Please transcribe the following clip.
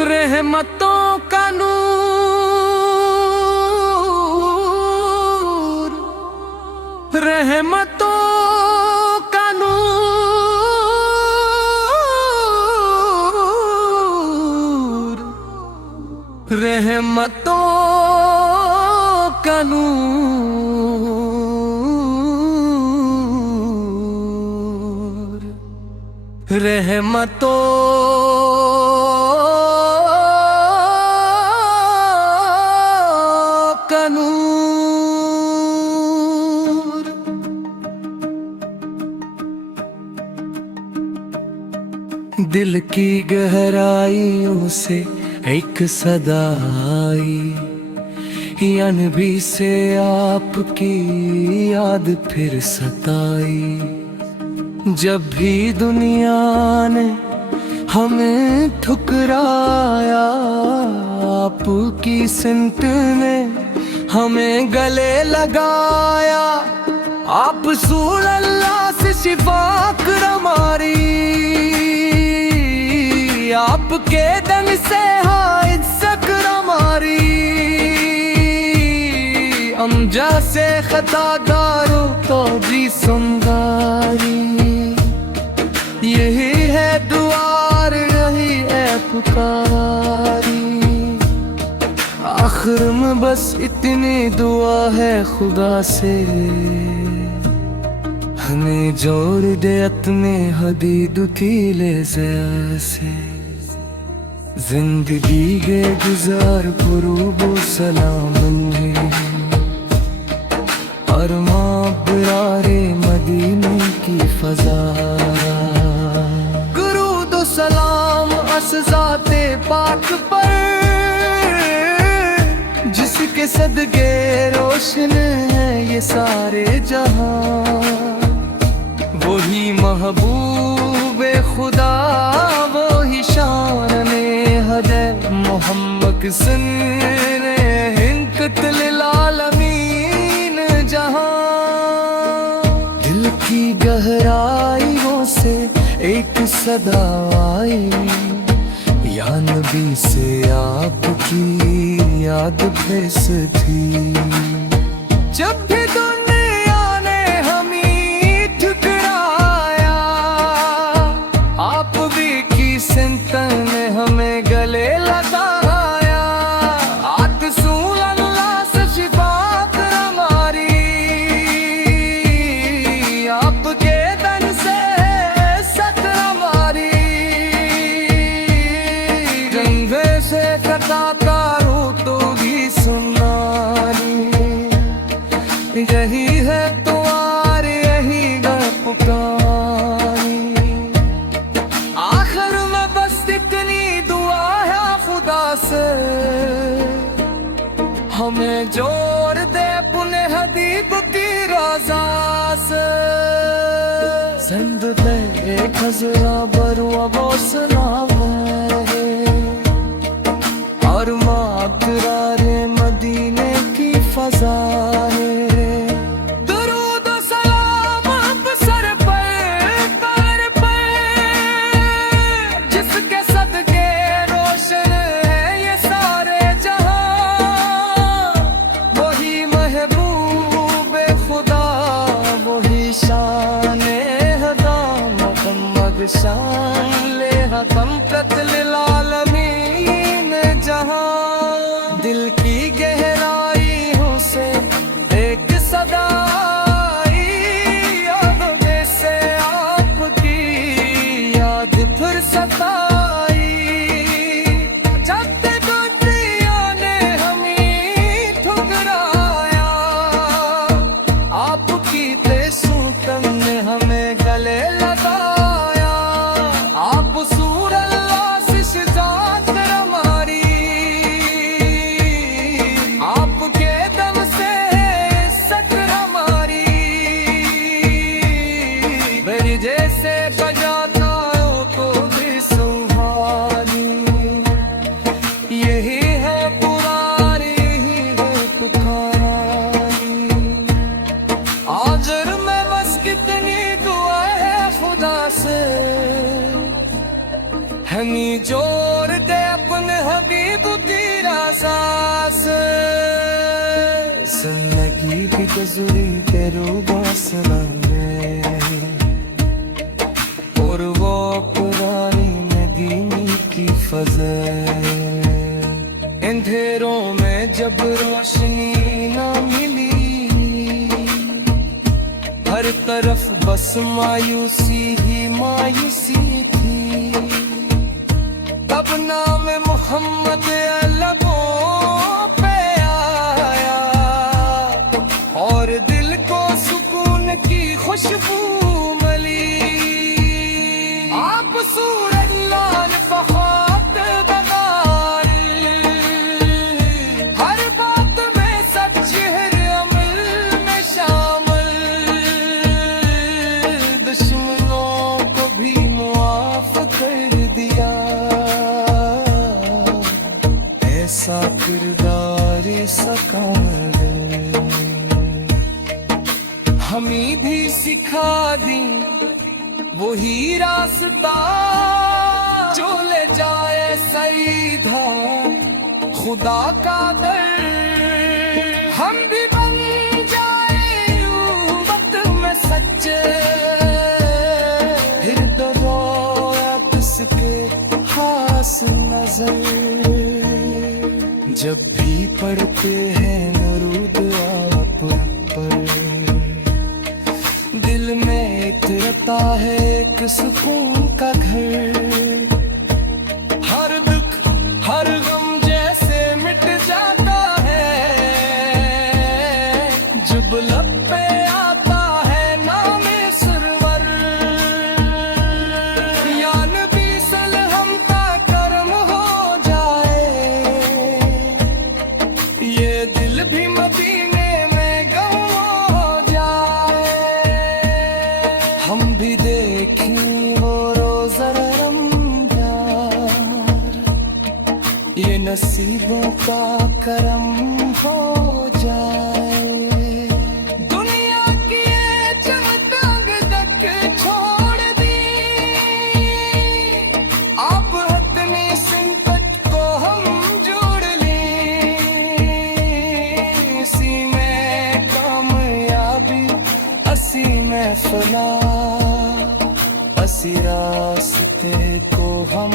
रहमतों का नूर, रहमतों का नूर, रहमतों का नूर, रहमतों का नूर। दिल की गहराइयों से एक सदा आई, अनबी से आपकी याद फिर सताई। जब भी दुनिया ने हमें ठुकराया, आपकी सिमत ने हमें गले लगाया। आप रसूल अल्लाह से शिफा करमारी, आपके दम से इज्जत करमारी। अमजा से खतादारों तो भी सुंगारी, यही है दुआर रही है पुकारी। आखिर में बस इतनी दुआ है खुदा से, हमें जोड़ दे अपने हदीद उतीले से। जिंदगी के गुजार कुरूबो सलाम और माँ बरारे मदीने की फजा। गुरूदो सलाम असजाते पाक पर, जिसके सदके रोशन है ये सारे जहां। वही महबूबे खुदा, वही शान हदे मोहम्मद सन्ने हिंकत लिल आलमीन जहां। दिल की गहराइयों से एक सदा आई, या नबी से आपकी याद भेस थी। जब भी दुनिया ने हमें ठुकराया, आप भी की सिमतन ने हमें गले लगाया। आप रसूल अल्लाह से शिफा करमारी, आपके दन से इज्जत हमारी। जंगे से कताकारों तो भी सुनारी, यही है तुम्हारी यही गर पुकारी। आखिर में बस इतनी दुआ है खुदा से, हमें जोड़ दे अपने हबीब की रज़ा से। जिंदगी एक हज़रा बरुआ बोसना है, और मातरारे मदीने की फजा है। दुरूद और सलाम आप सर पर, जिसके सदके रोशन है ये सारे जहां। वही महबूबे खुदा, वही शान हदा मोहम्मद शान ले हदम कत्ल आलमीन जहां। दिल की गहराइयों से एक सदा आई, याद में से आपकी याद फिर सताई। जब भी दुनिया ने हमें ठुकराया, आपकी सुल्तान ने हमें गले लगाया। आप रसूल अल्लाह से शिजात करमारी, जोड़ दे अपने हबीब तेरा सांस जिंदगी भी गुजरी के रूबासना में और वो पुरानी नगीनी की फज़ल अंधेरों में जब रोशनी ना मिली हर तरफ बस मायूसी ही मायूसी थी तब नाम मोहम्मद लबों पे आया और दिल को सुकून की खुशबू मिली आप सूरज लाल फ़ख़ात बगाल हर बात में सच हर अमल में शामिल दुश्मनों को भी मुआफ कर दिया ऐसा किरदार सकाल हमें भी सिखा दी वही रास्ता जो ले जाए सीधा खुदा का दर हम भी बन जाए उम्मत में सच्चे फिर दरोया किसके खास नजर जब भी पढ़ते हैं नरूद आप पर दिल में इतरता है एक सुकून का घर हर दुख हर गम जैसे मिट जाता है जब लब पे आता है नाम सरवर या नबी सल्लम का करम हो जाए ये दिल भी मदीने में गम हो जाए हम भी देखें वो रोज़ा रमज़ान ये नसीबों का करम हो जाए दुनिया की ये चमक तक छोड़ दी आप हतनी संकट को हम जोड़ लें इसी में कामयाबी असी में फलाह असी रास्ते को हम